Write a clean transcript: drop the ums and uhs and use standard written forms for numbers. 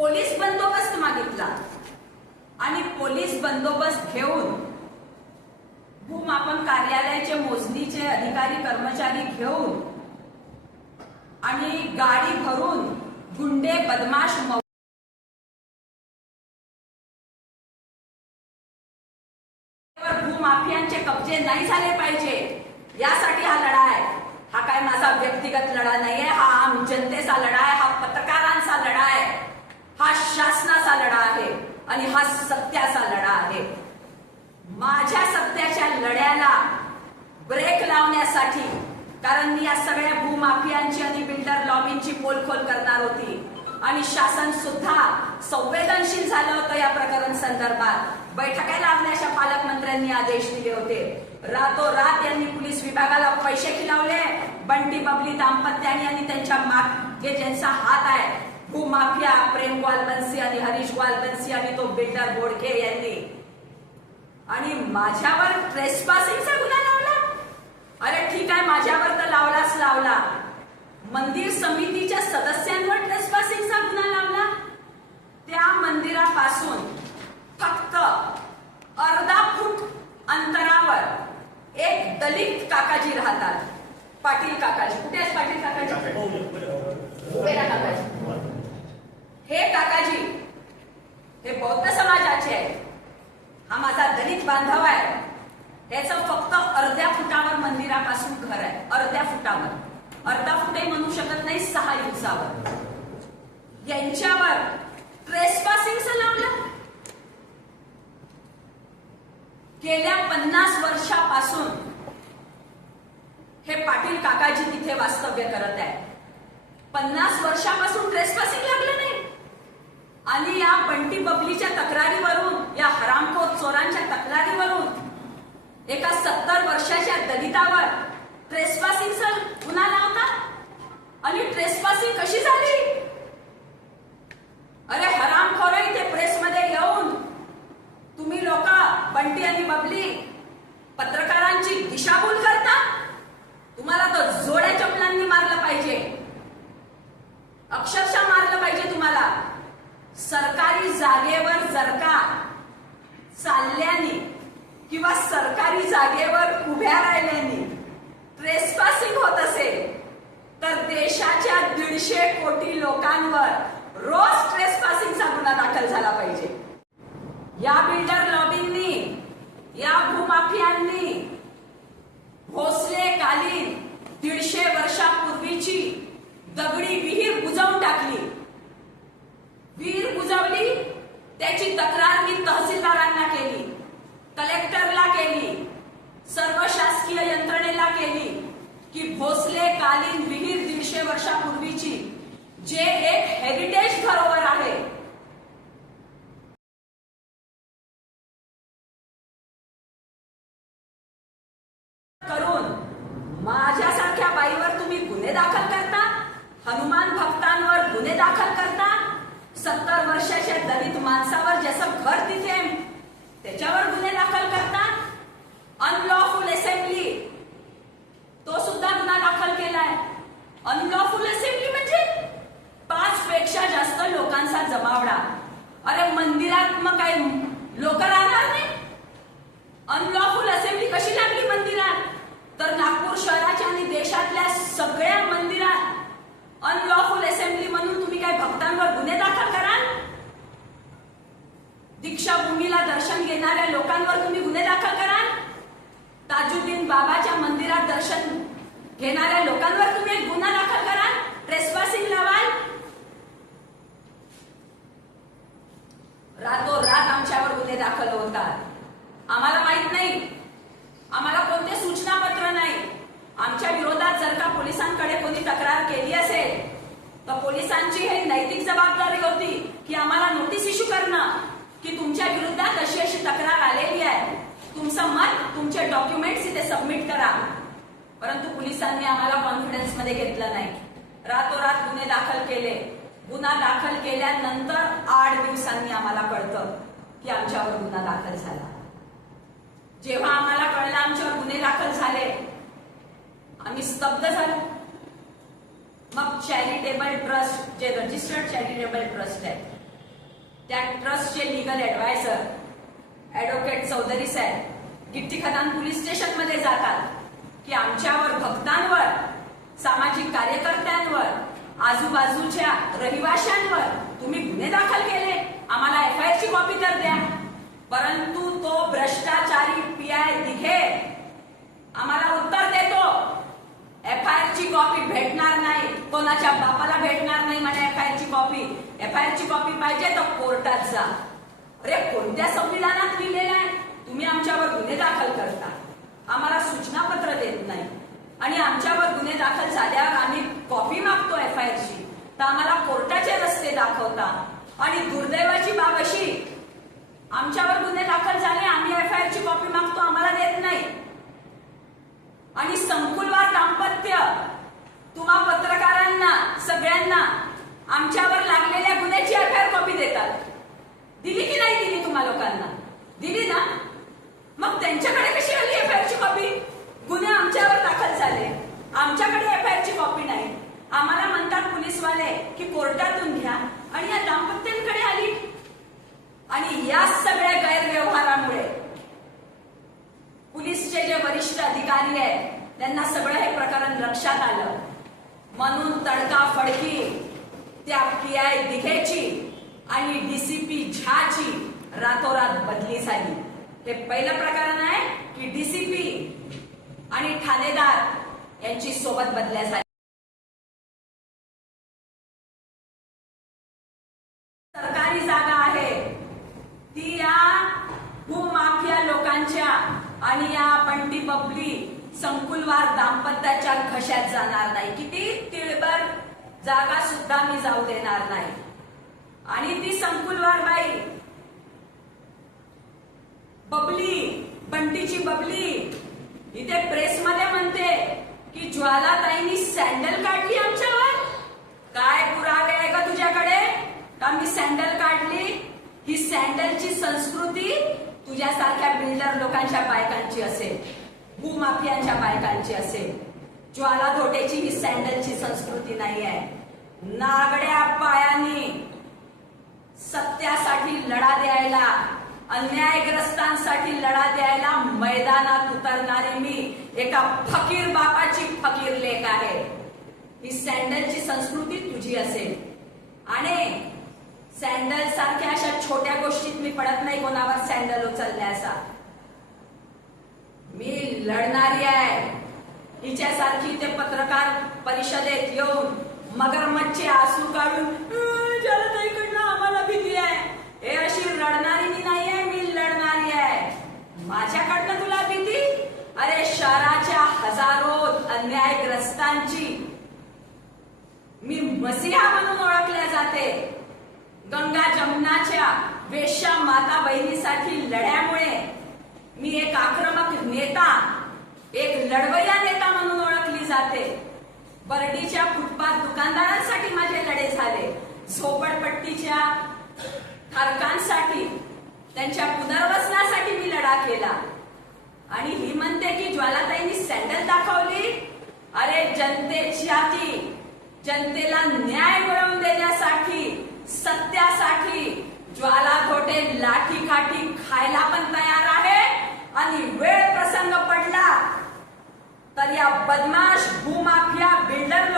Police बंदोबस्त मागितला आणि पोलीस बंदोबस्त घेऊन भूमापन कार्यालयाचे मोजणीचे अधिकारी कर्मचारी घेऊन आणि गाडी भरून गुंडे बदमाश भूमाफियांचे कब्जे नाही झाले पाहिजे यासाठी हा लढा आहे। हा काय माझा व्यक्तिगत लढा नाहीये, हा आम जनतेचा लढा आहे, हा पत्रकारांचा लढा आहे, हा शासनाचा लढा आहे आणि हा सत्याचा लढा आहे। माझ्या सत्याच्या लढ्याला ब्रेक लावण्यासाठी, कारण मी या सगळ्या भूमाफियांची आणि बिल्डर लॉबींची पोलखोल करणार होती आणि शासन सुद्धा संवेदनशील झालं होतं या प्रकरण संदर्भात। बैठका लावण्याच्या पालकमंत्र्यांनी आदेश दिले होते। रातोरात यांनी पोलीस विभागाला पैसे खिलावले। बंटी बबली दाम्पत्याने आणि त्यांच्या मागे ज्यांचा हात आहे भूमाफिया प्रेम ग्वालबन्सी आणि हरीश ग्वालबन्सी आणि तो बिल्डर बोडके यांनी, आणि माझ्यावर ट्रेसपासिंगचा गुन्हा लावला। अरे ठीक आहे, माझ्यावर तर लावलाच लावला, मंदिर समितीच्या सदस्यांवर ट्रेसपासिंगचा गुन्हा लावला। त्या मंदिरापासून फक्त अर्धा फूट अंतरावर एक दलित काकाजी राहतात, पाटील काकाजी। कुठे आहेत पाटील काकाजी? उभेरा काकाजी। हे काकाजी हे बौद्ध समाजाचे आहेत, हा माझा दलित बांधव आहे। याचं फक्त अर्ध्या फुटावर मंदिरापासून घर आहे, अर्ध्या फुटावर, अर्धा फुटही म्हणू शकत नाही, 6 इंचावर यांच्यावर ट्रेसपासिंगचं लावलं। गेल्या 50 वर्षापासून हे पाटील काकाजी तिथे वास्तव्य करत आहे। 50 वर्षापासून ट्रेसपासिंग लागलं नाही आणि या बंटी बबलीच्या तक्रारीवरून, या हरामखोर चोरांच्या तक्रारीवरून एका 70 वर्षाच्या दलितावर ट्रेसपासिंगचा गुन्हा लावतात। आणि ट्रेसपासिंग कशी झाली? अरे हरामखोर, इथे प्रेसमध्ये येऊन तुम्ही लोक बंटी आणि बबली पत्रकारांची दिशाभूल करता। तुम्हाला तर जोड्या चपलांनी मारलं पाहिजे, अक्षरशः मारलं पाहिजे तुम्हाला। सरकारी जागेवर जर का चालल्याने किंवा सरकारी जागेवर उभ्या राहिल्याने ट्रेसपासिंग होत असेल तर देशाच्या 150 कोटी लोकांवर रोज ट्रेसपासिंगचा गुन्हा दाखल झाला पाहिजे। या बिल्डर लॉबींनी, या भूमाफियांनी भोसलेकालीन 150 वर्षापूर्वीची दगडी विहीर बुजवून टाकली। विहीर बुजवली, त्याची तक्रार मी तहसीलदारांना केली, कलेक्टरला केली, सर्व शासकीय यंत्रणेला केली की भोसलेकालीन विहीर 150 वर्षापूर्वीची, जे एक हेरिटेज धरोहर आहे, करून माझ्यासारख्या बाईवर तुम्ही गुन्हे दाखल करता, हनुमान भक्तांवर गुन्हे दाखल करता, 70 वर्षाच्या दलित माणसावर ज्याचं घर तिथे त्याच्यावर गुन्हे दाखल करता। अनलॉफुल असेंब्ली, तो सुद्धा गुन्हा दाखल केलाय। अनलॉफुल असेंब्ली म्हणजे 5 पेक्षा जास्त लोकांचा जमावडा। अरे मंदिरात मग काय लोक राहणार नाही? अनलॉफुल असेंब्ली कशी लागली मंदिरात? तर नागपूर शहराच्या आणि देशातल्या सगळ्या मंदिरात अनलॉफुल असेंब्ली म्हणून तुम्ही काय भक्तांवर गुन्हे दाखल कराल? दीक्षाभूमीला दर्शन घेणाऱ्या लोकांवर तुम्ही गुन्हे दाखल कराल? ताजुद्दीन बाबाच्या मंदिरात दर्शन घेणाऱ्या लोकांवर तुम्ही एक गुन्हा दाखल कराल? ट्रेसपासिंग लावाल? रातोरात आमच्यावर गुन्हे दाखल होतात। आम्हाला माहित नाही, आम्हाला कोणते सूचना पत्र नाही। आमच्या विरोधात जर का पोलिसांकडे कोणी तक्रार केली असेल तर पोलिसांची हे नैतिक जबाबदारी होती की आम्हाला नोटीस इश्यू करणं की तुमच्या विरोधात अशी अशी तक्रार आलेली आहे, तुमचं मत, तुमचे डॉक्युमेंट्स इथे सबमिट करा। परंतु पोलिसांनी आम्हाला कॉन्फिडन्स मध्ये घेतलं नाही, रातोरात गुन्हे दाखल केले। गुन्हा दाखल केल्यानंतर 8 दिवसांनी आम्हाला कळतं की आमच्यावर गुन्हा दाखल झाला। जेव्हा आम्हाला कळलं आमच्यावर गुन्हे दाखल झाले, आम्ही स्तब्ध झालो। मग चॅरिटेबल ट्रस्ट, जे रजिस्टर्ड चॅरिटेबल ट्रस्ट आहे, त्या ट्रस्टचे लीगल ऍडवायझर ऍडव्होकेट चौधरी साहेब गिट्टी खदान पोलीस स्टेशन मध्ये जातात की आमच्यावर, भक्तांवर, सामाजिक कार्यकर्त्यांवर, आजूबाजूच्या रहिवाशांवर तुम्ही गुन्हे दाखल केले, आम्हाला FIR ची कॉपी तर द्या. परंतु तो भ्रष्टाचारी PI दिघे आम्हाला उत्तर देतो, FIR ची कॉपी भेटणार नाही, कोणाच्या बापाला भेटणार नाही म्हणे FIR ची कॉपी. FIR ची कॉपी पाहिजे तर कोर्टात जा. अरे कोणत्या संविधानात लिहिलेलं आहे तुम्ही आमच्यावर गुन्हे दाखल करता, आम्हाला सूचना पत्र देत नाही आणि आमच्यावर गुन्हे दाखल झाल्यावर आम्ही कॉपी मागतो FIR ची, तर आम्हाला कोर्टाचे रस्ते दाखवता. आणि दुर्दैवाची बाब अशी, आमच्यावर गुन्हे दाखल झाले, आम्ही FIR ची कॉपी मागतो, आम्हाला देत नाही. आणि संकुलवार दाम्पत्य तुम्हा पत्रकारांना सगळ्यांना आमच्यावर लागलेल्या गुन्ह्याची FIR कॉपी देतात. दिली की नाही दिली? तुम्हा लोकांना दिली ना? मग त्यांच्याकडे कशी आली FIR ची कॉपी? गुन्हे आमच्यावर दाखल झाले, आमच्याकडे FIR ची कॉपी नाही. आम्हाला म्हणतात पोलीसवाले की कोर्टातून घ्या, आणि या दाम्पत्यांकडे आली. आणि या सगळ्या गैरव्यवहारामुळे पोलीसचे जे वरिष्ठ अधिकारी आहेत त्यांना सगळं हे प्रकरण लक्षात आलं, म्हणून तडकाफडकी त्या PI दिघेची आणि DCP झाची रातोरात बदली झाली. हे पहिलं प्रकरण आहे की DCP आणि ठाणेदार यांची सोबत बदल्या झाली. सरकारी जागा आहे ती या भूमाफिया लोकांच्या आणि या बंटी बबली संकुलवार दाम्पत्याच्या घशात जाणार नाही. किती तिळभर जागा सुद्धा मी जाऊ देणार नाही. आणि ती संकुलवार बाई बबली, बंटीची बबली इथे प्रेसमध्ये म्हणते की ज्वालाताईंनी सँडल काढली आमच्यावर. काय पुरावे आहे का तुझ्याकडे का मी सँडल काढली? ही सँडलची संस्कृती तुझ्यासारख्या बिल्डर लोकांच्या बायकांची असेल, भूमाफियांच्या बायकांची असेल. ज्वाला धोटेची ही सँडलची संस्कृती नाही आहे. नागड्या पायांनी सत्यासाठी लढा द्यायला, अन्यायग्रस्तांसाठी लढा द्यायला मैदानात उतरणारी मी एका फकीर बापाची फकीर लेक आहे. ही सँडलची संस्कृती तुझी असेल. आणि सँडल सारख्या अशा छोट्या गोष्टीत मी पडत नाही कोणावर सँडल उचलण्याचा. मी लढणारी आहे. हिच्यासारखी ते पत्रकार परिषदेत येऊन मगरमच्छचे आसू काढून ज्वालाताईकडनं आम्हाला भीती आहे, हे अशी रडणारी मी नाही आहे, मी लढणारी आहे. माझ्याकडनं तुला भीती? अरे शहराच्या हजारो अन्यायग्रस्तांची मी मसीहा म्हणून ओळखल्या जाते. गंगा जमुनाच्या वेश्या माता बहिणीसाठी लढ्यामुळे मी एक आक्रमक नेता, एक लढवय्या नेता म्हणून ओळखली जाते. बर्डीच्या फुटपाथ दुकानदारांसाठी माझे लढे झाले, झोपडपट्टीच्या धारकांसाठी, त्यांच्या पुनर्वसनासाठी मी लढा केला. आणि ही म्हणते की ज्वालाताईंनी सँडल दाखवली. अरे जनतेला न्याय मिळवून देण्यासाठी, सत्यासाठी ज्वाला धोटे लाठी काठी खायला पण तयार आहे. आणि वेळ प्रसंग पडला तर या बदमाश भूमाफिया बिल्डर